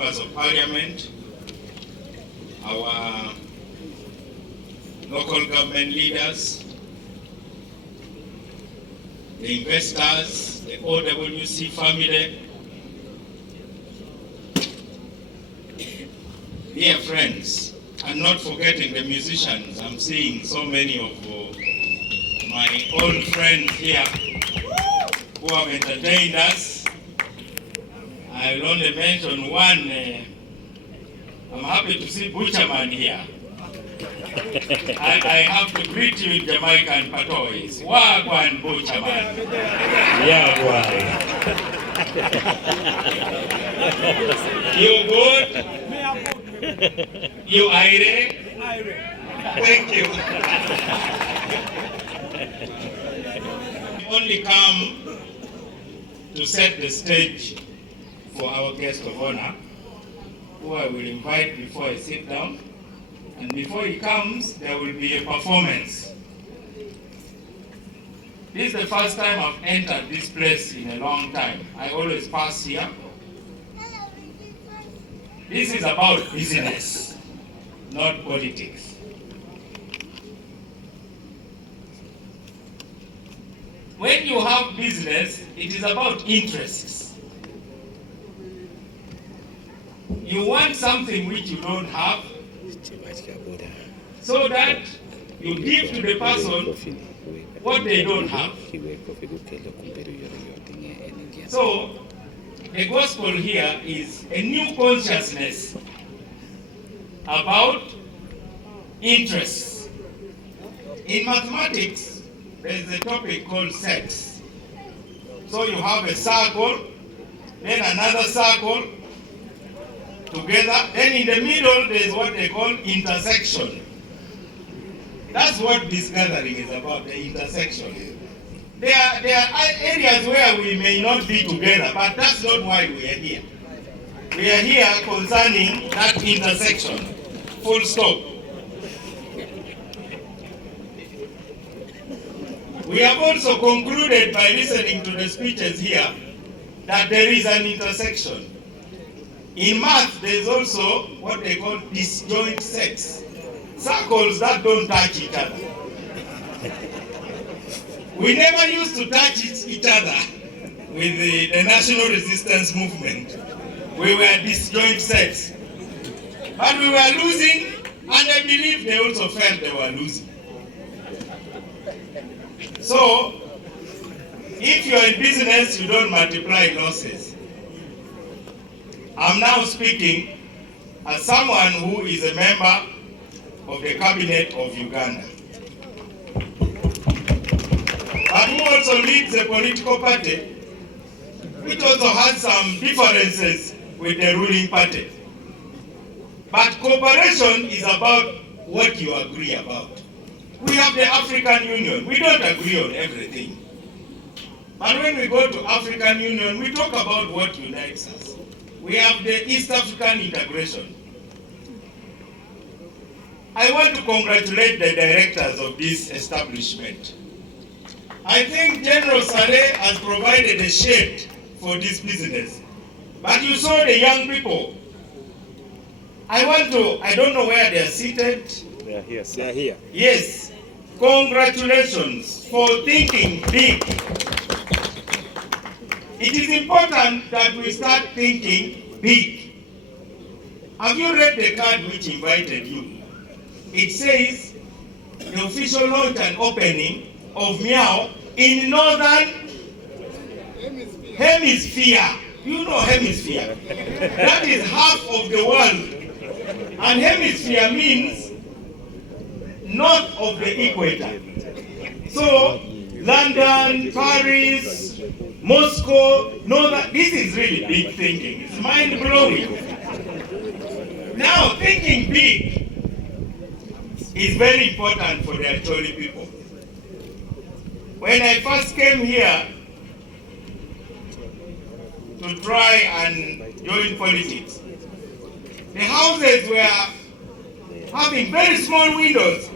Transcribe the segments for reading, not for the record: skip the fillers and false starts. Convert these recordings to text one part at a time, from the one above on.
members of parliament, our local government leaders, the investors, the OWC family, dear friends, and not forgetting the musicians. I'm seeing so many of my old friends here who have entertained us. I will only mention one. I'm happy to see Butcherman here. I have to greet you in Jamaican patois. Wagwan Butcherman. Yeah, boy. You good? You Ire? Thank you. Only come to set the stage for our guest of honor, who I will invite before I sit down. And before he comes, there will be a performance. This is the first time I've entered this place in a long time. I always pass here. This is about business, not politics. When you have business, it is about interests. You want something which you don't have, so that you give to the person what they don't have. So, the gospel here is a new consciousness about interests. In mathematics, there is a topic called sets. So you have a circle, then another circle together, then in the middle there is what they call intersection. That's what this gathering is about, the intersection. There are areas where we may not be together, but that's not why we are here. We are here concerning that intersection, full stop. We have also concluded by listening to the speeches here that there is an intersection. In math, there is also what they call disjoint sets, circles that don't touch each other. We never used to touch each other with the National Resistance Movement. We were disjoint sets. But we were losing, and I believe they also felt they were losing. So, if you're in business, you don't multiply losses. I'm now speaking as someone who is a member of the cabinet of Uganda, but who also leads a political party which also has some differences with the ruling party. But cooperation is about what you agree about. We have the African Union. We don't agree on everything. But when we go to African Union, we talk about what unites us. We have the East African integration. I want to congratulate the directors of this establishment. I think General Saleh has provided a shade for this business. But you saw the young people. I don't know where they are seated. They are here. They are here. Yes. Congratulations for thinking big. It is important that we start thinking big. Have you read the card which invited you? It says the official launch and opening of Mao in Northern Hemisphere. You know hemisphere. That is half of the world. And hemisphere means north of the equator. So, London, Paris, Moscow, this is really big thinking. It's mind-blowing. Now, thinking big is very important for the Acholi people. When I first came here to try and join politics, the houses were having very small windows.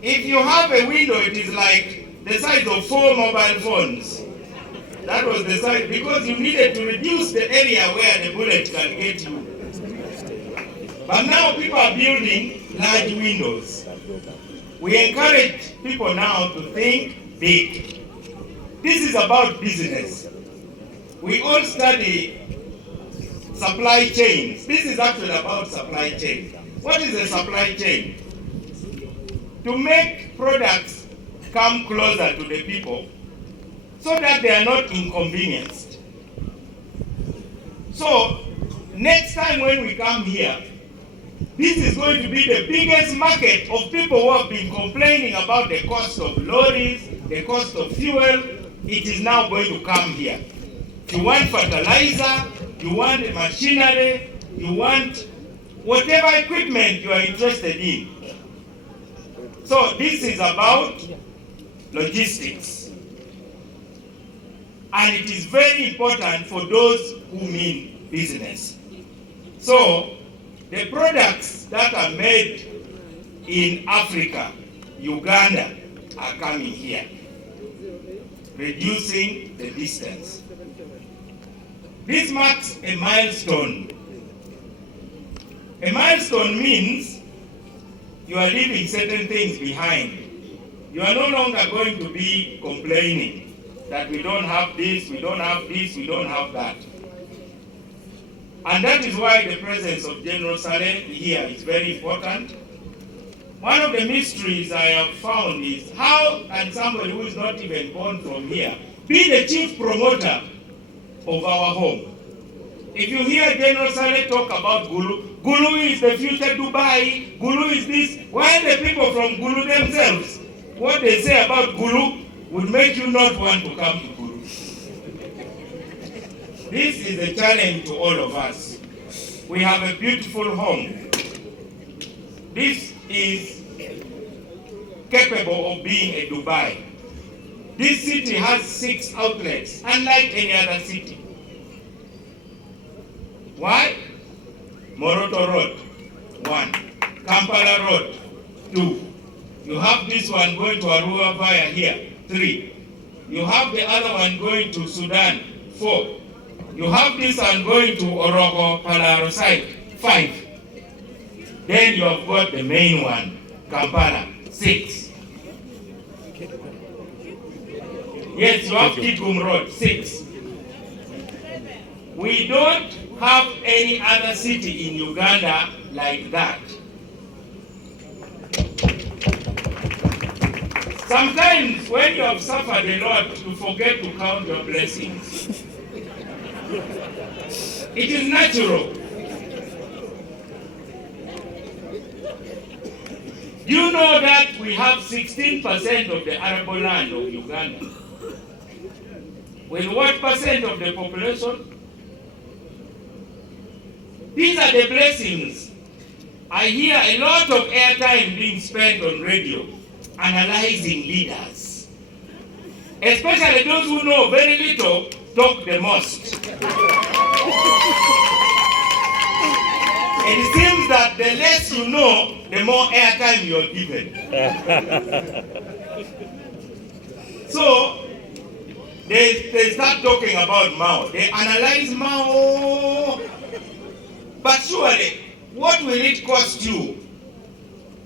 If you have a window, it is like the size of 4 mobile phones. That was the size, because you needed to reduce the area where the bullet can get you. But now people are building large windows. We encourage people now to think big. This is about business. We all study supply chains. This is actually about supply chain. What is a supply chain? To make products come closer to the people so that they are not inconvenienced. So, next time when we come here, this is going to be the biggest market of people who have been complaining about the cost of lorries, the cost of fuel. It is now going to come here. If you want fertilizer, you want machinery, you want whatever equipment you are interested in. So this is about logistics. And it is very important for those who mean business. So the products that are made in Africa, Uganda, are coming here, reducing the distance. This marks a milestone. A milestone means you are leaving certain things behind. You are no longer going to be complaining that we don't have this, we don't have this, we don't have that. And that is why the presence of General Saleh here is very important. One of the mysteries I have found is how can somebody who is not even born from here be the chief promoter of our home? If you hear General Saleh talk about Gulu, Gulu is the future Dubai, Gulu is this, while the people from Gulu themselves, what they say about Gulu would make you not want to come to Gulu. This is a challenge to all of us. We have a beautiful home. This is capable of being a Dubai. This city has 6 outlets, unlike any other city. Why? Moroto Road, 1. Kampala Road, 2. You have this one going to Arua via here, 3. You have the other one going to Sudan, 4. You have this one going to Oroko, Palaro side, 5. Then you have got the main one, Kampala, 6. Yes, you have Kigum Road, 6. We don't have any other city in Uganda like that. Sometimes when you have suffered a lot, you forget to count your blessings. It is natural. You know that we have 16% of the arable land of Uganda. With what percent of the population? These are the blessings. I hear a lot of airtime being spent on radio, analyzing leaders. Especially those who know very little, talk the most. It seems that the less you know, the more airtime you're given. So, they start talking about Mao. They analyze Mao. But surely, what will it cost you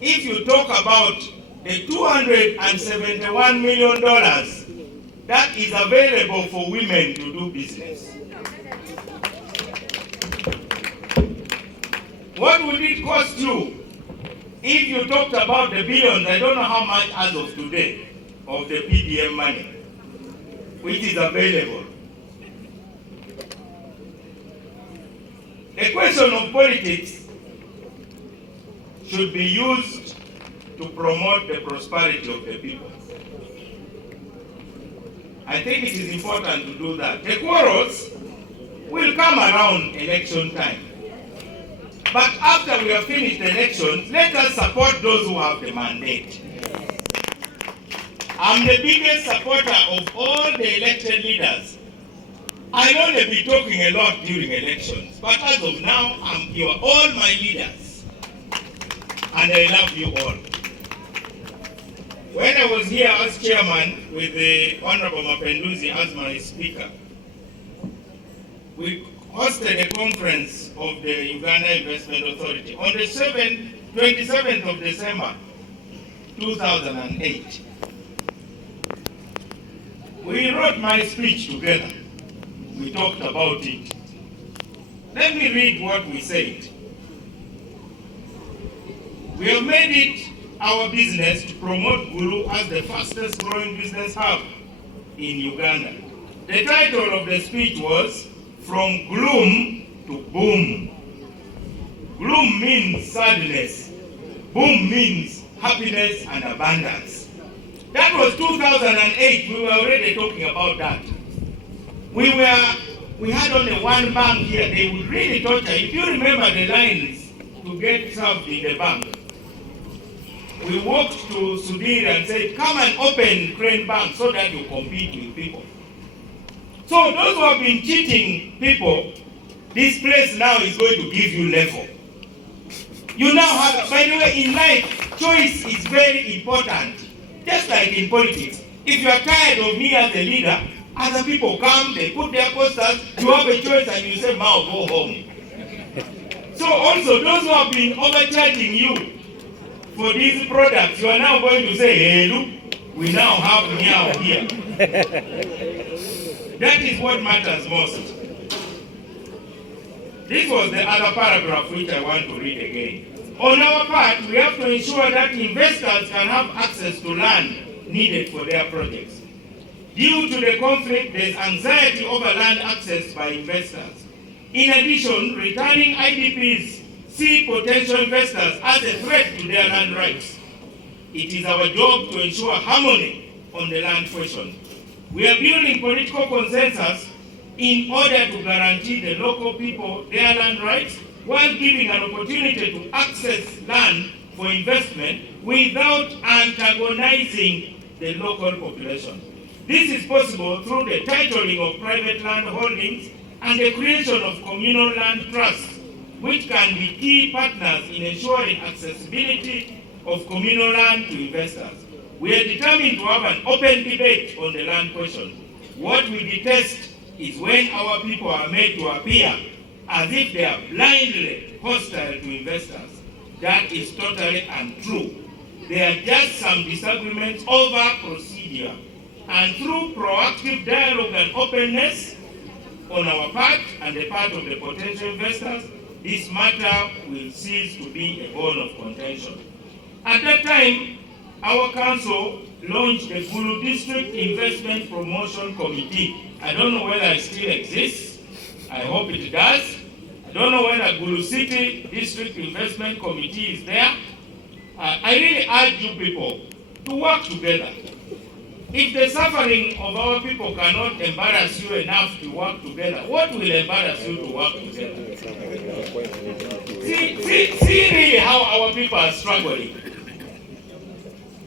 if you talk about the $271 million that is available for women to do business? What will it cost you if you talked about the billions, I don't know how much as of today, of the PDM money, which is available? The question of politics should be used to promote the prosperity of the people. I think it is important to do that. The quarrels will come around election time. But after we have finished the elections, let us support those who have the mandate. I'm the biggest supporter of all the elected leaders. I'll only be talking a lot during elections, but as of now, you are all my leaders. And I love you all. When I was here as chairman with the Honorable Mapenduzi as my speaker, we hosted a conference of the Uganda Investment Authority on the 27th of December 2008. We wrote my speech together. We talked about it. Let me read what we said. We have made it our business to promote Gulu as the fastest growing business hub in Uganda. The title of the speech was From Gloom to Boom. Gloom means sadness. Boom means happiness and abundance. That was 2008. We were already talking about that. We had only one bank here. They would really torture. If you remember the lines to get served in the bank, we walked to Sudhir and said, come and open Crane Bank so that you compete with people. So those who have been cheating people, this place now is going to give you level. You now have, by the way, in life, choice is very important. Just like in politics. If you are tired of me as a leader, other people come, they put their posters, you have a choice and you say, Mao, go home. So also, those who have been overcharging you for these products, you are now going to say, hey, look, we now have Mao here. That is what matters most. This was the other paragraph which I want to read again. On our part, we have to ensure that investors can have access to land needed for their projects. Due to the conflict, there is anxiety over land access by investors. In addition, returning IDPs see potential investors as a threat to their land rights. It is our job to ensure harmony on the land question. We are building political consensus in order to guarantee the local people their land rights while giving an opportunity to access land for investment without antagonizing the local population. This is possible through the titling of private land holdings and the creation of communal land trusts, which can be key partners in ensuring accessibility of communal land to investors. We are determined to have an open debate on the land question. What we detest is when our people are made to appear as if they are blindly hostile to investors. That is totally untrue. There are just some disagreements over procedure. And through proactive dialogue and openness on our part and the part of the potential investors, this matter will cease to be a bone of contention. At that time, our council launched the Gulu District Investment Promotion Committee. I don't know whether it still exists. I hope it does. I don't know whether Gulu City District Investment Committee is there. I really urge you people to work together. If the suffering of our people cannot embarrass you enough to work together, what will embarrass you to work together? See really how our people are struggling.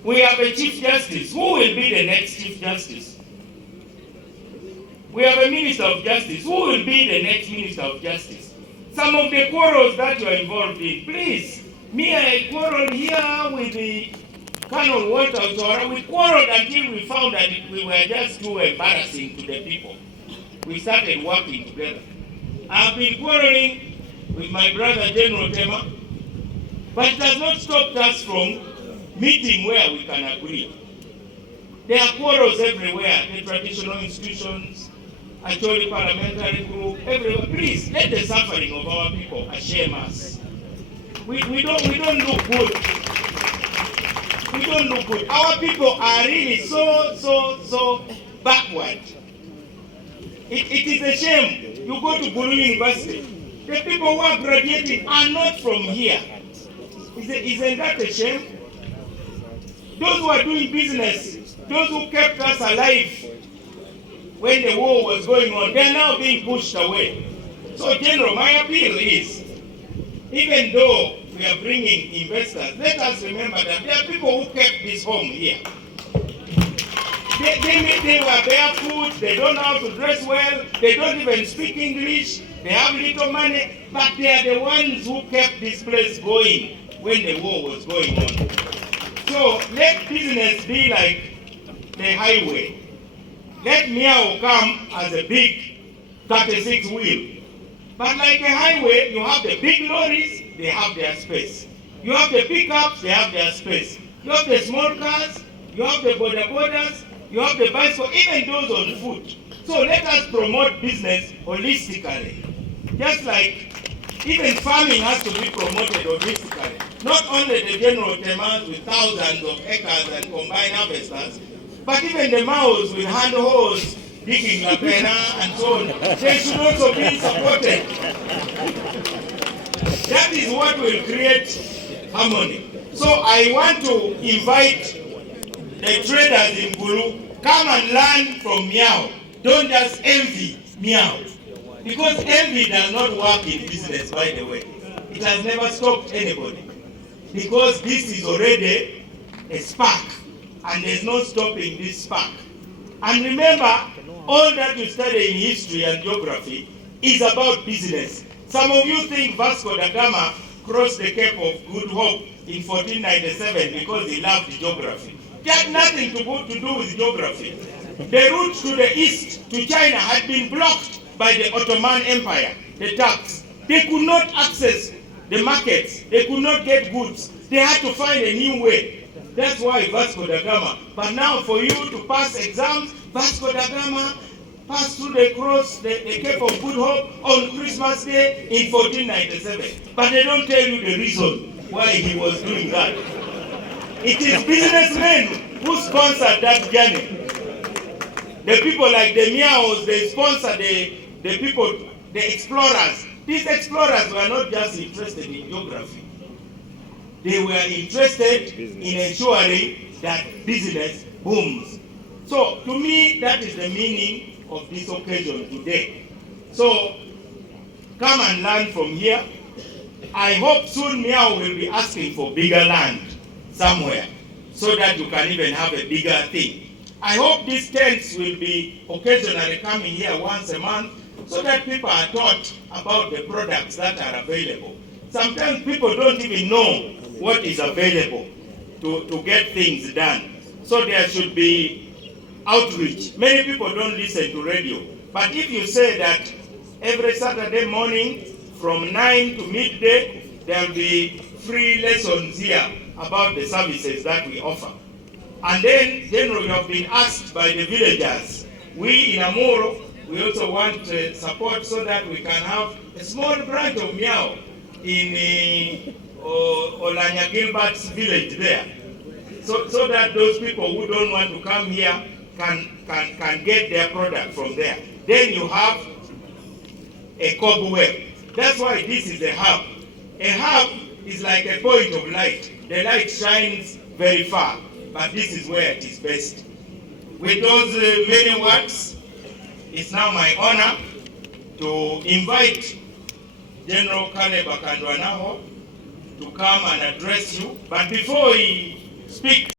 We have a Chief Justice. Who will be the next Chief Justice? We have a Minister of Justice. Who will be the next Minister of Justice? Some of the quarrels that you are involved in, please. Me, I quarreled here with the Colonel Walter Otora. We quarreled until we found that we were just too embarrassing to the people. We started working together. I've been quarreling with my brother General Tema, but it has not stopped us from meeting where we can agree. There are quarrels everywhere, the traditional institutions, actually parliamentary group, everywhere. Please, let the suffering of our people ashame us. We don't look good. We don't look good. Our people are really so backward. It is a shame. You go to Gulu University, the people who are graduating are not from here. Isn't that a shame? Those who are doing business, those who kept us alive when the war was going on, they are now being pushed away. So, General, my appeal is, even though we are bringing investors, let us remember that there are people who kept this home here. They were barefoot, they don't know how to dress well, they don't even speak English, they have little money, but they are the ones who kept this place going when the war was going on. So let business be like the highway. Let Mao come as a big 36 wheel. But like a highway, you have the big lorries, they have their space. You have the pickups, they have their space. You have the small cars, you have the border borders, you have the bicycle, even those on foot. So let us promote business holistically. Just like even farming has to be promoted holistically. Not only the general temas with thousands of acres and combined harvesters, but even the Maos with hand hoes, digging la pena and so on, they should also be supported. That is what will create harmony. So I want to invite the traders in Gulu, come and learn from Mao. Don't just envy Mao. Because envy does not work in business, by the way. It has never stopped anybody. Because this is already a spark, and there's no stopping this spark. And remember, all that you study in history and geography is about business. Some of you think Vasco da Gama crossed the Cape of Good Hope in 1497 because he loved geography. It had nothing to do with geography. The route to the east, to China, had been blocked by the Ottoman Empire, the Turks. They could not access the markets. They could not get goods. They had to find a new way. That's why Vasco da Gama. But now for you to pass exams, Vasco da Gama passed through the cross, the Cape of Good Hope on Christmas Day in 1497. But they don't tell you the reason why he was doing that. It is businessmen who sponsored that journey. The people like the Miaos, they sponsor the people, the explorers. These explorers were not just interested in geography. They were interested in ensuring that business booms. So to me, that is the meaning of this occasion today. So come and learn from here. I hope soon Miao will be asking for bigger land somewhere so that you can even have a bigger thing. I hope these tents will be occasionally coming here once a month so that people are taught about the products that are available. Sometimes people don't even know what is available to get things done. So there should be outreach. Many people don't listen to radio. But if you say that every Saturday morning from 9 to midday, there will be free lessons here about the services that we offer. And then generally we have been asked by the villagers. We in Amuro, we also want support so that we can have a small branch of Miao in Olanya Gilbert's village there. So that those people who don't want to come here can get their product from there. Then you have a cobweb. That's why this is a hub. A hub is like a point of light. The light shines very far, but this is where it is best. With those many words, it's now my honor to invite General Caleb Akandwanaho to come and address you. But before he speaks,